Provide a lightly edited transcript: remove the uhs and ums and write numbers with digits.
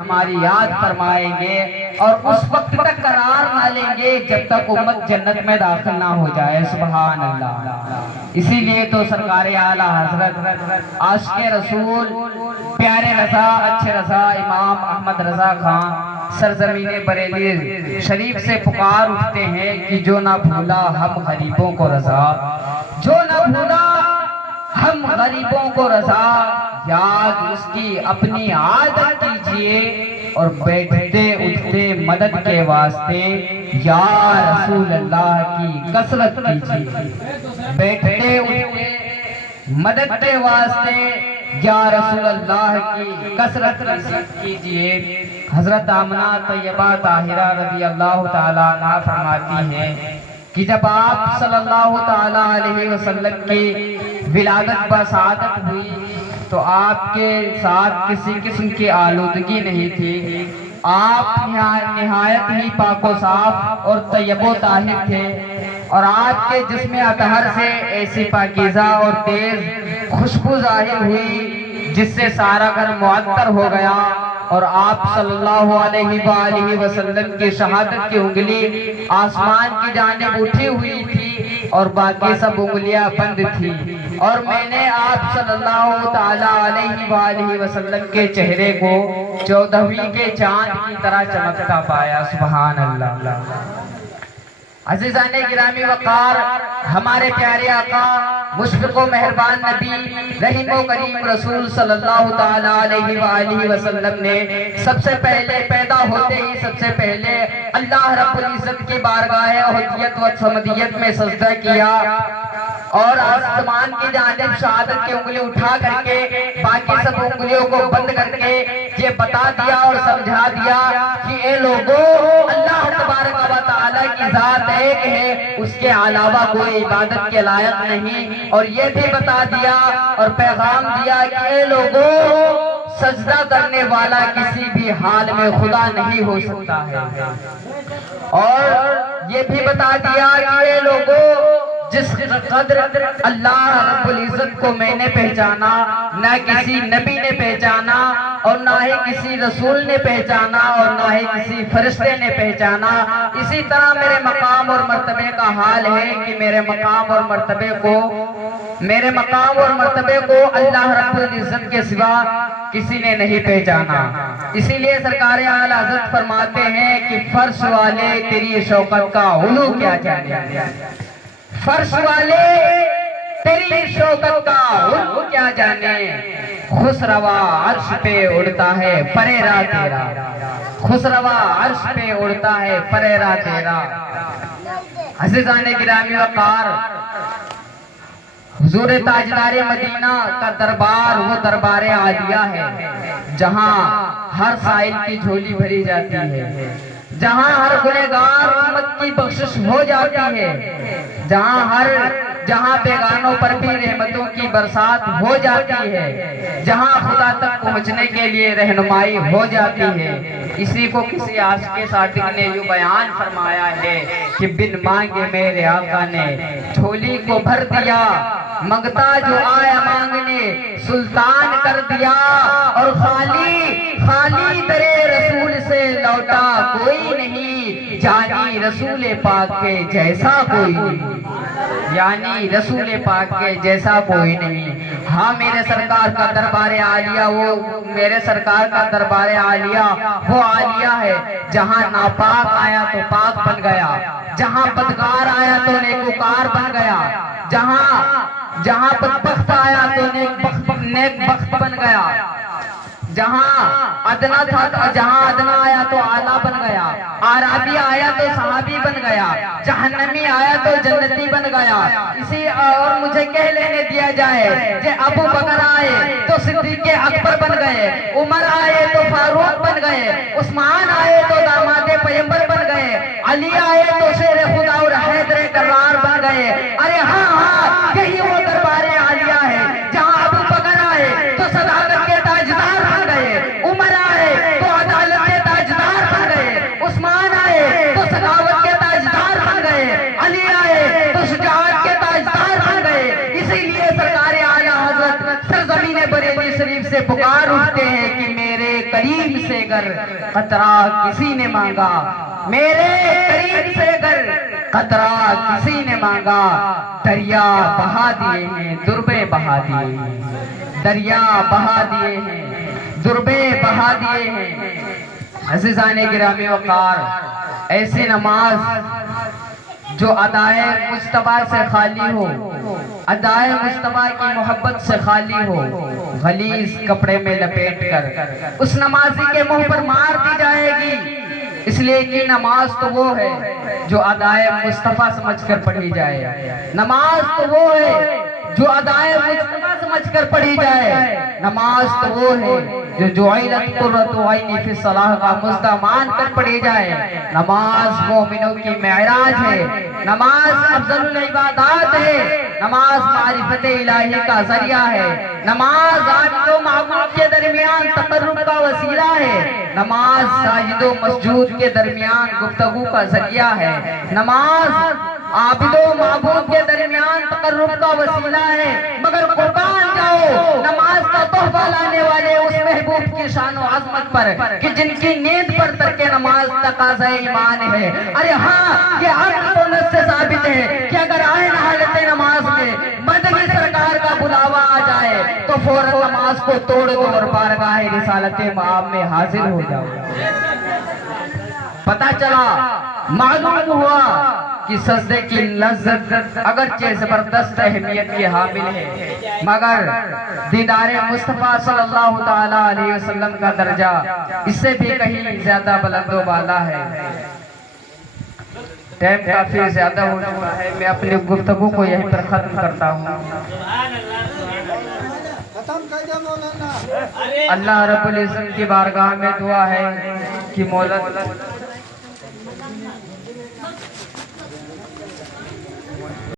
ہماری یاد فرمائیں گے اور اس وقت تک قرار نہ لیں گے جب تک امت جنت میں داخل نہ ہو جائے۔ سبحان اللہ۔ اسی لیے تو سرکار اعلیٰ حضرت عاشق رسول پیارے رضا اچھے رضا امام احمد رضا خان سرزمین بریلی شریف سے پکار اٹھتے ہیں کہ جو نہ بھولا ہم غریبوں کو رضا، جو نہ بھولا ہم غریبوں کو رضا، یاد اس کی اپنی عادت کیجئے اور بیٹھتے اٹھتے مدد کے واسطے یا رسول اللہ کی کثرت کیجئے۔ بیٹھتے اٹھتے مدد کے واسطے یا رسول اللہ کی کثرت کیجئے۔ حضرت آمنہ طیبہ طاہرہ رضی اللہ تعالیٰ عنہ فرماتی ہیں کہ جب آپ صلی اللہ تعالیٰ علیہ وسلم کی ولادت بسعادت ہوئی تو آپ کے ساتھ کسی قسم کی آلودگی نہیں تھی، آپ نہایت ہی پاک و صاف اور طیب و طاہر تھے، اور آپ کے جسم اطہر سے ایسی پاکیزہ اور تیز خوشبو ظاہر ہوئی جس سے سارا گھر معطر ہو گیا، اور آپ صلی اللہ علیہ وآلہ وسلم کی شہادت کی انگلی آسمان کی جانب اٹھی ہوئی تھی اور باقی سب انگلیاں بند تھی، اور میں نے آپ صلی اللہ تعالیٰ علیہ وآلہ وسلم کے چہرے کو 14ویں کے چاند کی طرح چمکتا پایا۔ سبحان اللہ۔ عزیزان گرامی وقار، ہمارے پیارے آقا مشفق و مہربان نبی رحیم و کریم رسول صلی اللہ تعالیٰ علیہ وآلہ وسلم نے سب سے پہلے پیدا ہوتے ہی سب سے پہلے اللہ رب العزت کی بارگاہ احدیت و صمدیت میں سجدہ کیا، اور آسمان کی جانب شہادت کی انگلی اٹھا کر کے باقی سب انگلیوں کو بند کر کے یہ بتا دیا اور سمجھا دیا کہ اے لوگوں، اللہ تبارک و تعالیٰ کی ذات ایک ہے، اس کے علاوہ کوئی عبادت کے لائق نہیں، اور یہ بھی بتا دیا اور پیغام دیا کہ اے لوگوں، سجدہ کرنے والا کسی بھی حال میں خدا نہیں ہو سکتا ہے، اور یہ بھی بتا دیا کہ اے لوگوں، جس قدر اللہ رب العزت کو میں نے پہچانا نہ کسی نبی نے پہچانا، اور نہ ہی کسی رسول نے پہچانا، اور نہ ہی کسی فرشتے نے پہچانا، اسی طرح میرے مقام اور مرتبے کا حال ہے کہ میرے مقام اور مرتبے کو اللہ رب العزت کے سوا کسی نے نہیں پہچانا۔ اسی لیے سرکار اعلیٰ حضرت فرماتے ہیں کہ فرش والے تیری شوکت کا علو کیا جانے، فرش والے تیری شوکت کا علو کیا جانے، خسروا عرش پہ اڑتا ہے پریرا تیرا، خسروا عرش پہ اڑتا ہے پریرا تیرا۔ عزیزان گرامی وقار، حضور تاجدار مدینہ کا دربار وہ دربار عالیہ ہے جہاں ہر سائل کی جھولی بھری جاتی ہے، جہاں ہر گنہگار امت کی بخشش ہو جاتی ہے، جہاں بیگانوں پر بھی رحمتوں کی برسات ہو جاتی ہے، جہاں خدا تک پہنچنے کے لیے رہنمائی ہو جاتی ہے۔ اسی کو کسی عاشق صادق نے یوں بیان فرمایا ہے کہ بن مانگے میرے آقا نے جھولی کو بھر دیا، منگتا جو آیا مانگنے سلطان کر دیا، اور خالی درے رسول سے لوٹا کوئی نہیں، جانی رسول پاک کے جیسا کوئی نہیں، یعنی رسول پاک کے جیسا کوئی نہیں۔ ہاں، میرے سرکار کا دربار عالیہ وہ عالیہ ہے جہاں ناپاک آیا تو پاک بن گیا، جہاں بدکار آیا تو نیکوکار بن گیا، جہاں بدبخت آیا تو نیک بخت بن گیا، جہاں ادنا آیا تو اعلیٰ بن گیا، عربی آیا تو صحابی بن گیا، جہنمی آیا تو جنتی بن گیا۔ اسی اور مجھے کہہ لینے دیا جائے کہ ابو بکر آئے تو صدیق اکبر بن گئے، عمر آئے تو فاروق بن گئے، عثمان آئے تو داماد پیغمبر بن گئے، علی آئے تو شیر خدا اور حیدر کرار بن گئے۔ ارے ہاں، یہی وہ دربار عالیہ ہے جہاں ابو بکر آئے تو صداقت کے تاجدار بن گئے، عمر آئے تو عدالت کے تاجدار بن گئے، عثمان آئے تو سخاوت کے تاجدار بن گئے، علی آئے تو شجاعت کے تاجدار بن گئے۔ اسی لیے سرکار اعلیٰ حضرت سرزمین بریلی شریف سے پکار اٹھتے ہیں کہ میرے قریب سے گر قطرہ کسی نے مانگا، میرے قریب سے گر قطرہ کسی نے مانگا، دریا بہا دیے ہیں دربے بہا دیے ہیں، دریا بہا دیے ہیں دربے بہا دیے ہیں۔ عزیزان گرامی وقار، ایسی نماز جو ادائے مصطفیٰ سے خالی ہو، ادائے مصطفیٰ کی محبت سے خالی ہو، غلیظ کپڑے میں لپیٹ کر اس نمازی کے منہ پر مار دی جائے گی، اس لیے کہ نماز تو وہ ہے جو ادائے مصطفیٰ سمجھ کر پڑھی جائے، نماز تو وہ ہے جو ادائے مصطفیٰ سمجھ کر پڑھی جائے، نماز تو وہ ہے جو جعلت قرۃ عینی فی الصلاۃ کا مصدع مان کر پڑھی جائے۔ نماز مومنوں کی معراج ہے، نماز افضل العبادات ہے، نماز معرفت الہی کا ذریعہ ہے، نماز عابد و معبود کے درمیان تقرب کا وسیلہ ہے، نماز ساجد و مسجود کے درمیان گفتگو کا ذریعہ ہے، نماز عابد و معبود کے درمیان تقرب کا وسیلہ ہے۔ مگر قربان جاؤ نماز کا تحفہ لانے والے اس محبوب کی شان و عظمت پر کہ جن کی نیند پر ترک نماز تقاضا ایمان ہے۔ ارے ہاں، یہ عقل و نص سے ثابت ہے کہ اگر آئین حالت نماز میں مدنی سرکار کا بلاوا آ جائے تو فوراً نماز کو توڑ دو اور بارگاہ رسالت مآب میں حاضر ہو جاؤ۔ پتہ چلا، معلوم ہوا کہ سجدے کی لذت اگرچہ زبردست اہمیت کی حامل ہے، مگر دیدار مصطفیٰ صلی اللہ تعالیٰ علیہ وسلم کا درجہ اس سے بھی کہیں زیادہ بلند و بالا ہے۔ ٹائم کافی زیادہ ہو چکا ہے، میں اپنی گفتگو کو یہیں پر ختم کرتا ہوں۔ اللہ رب العزت کی بارگاہ میں دعا ہے کہ مولا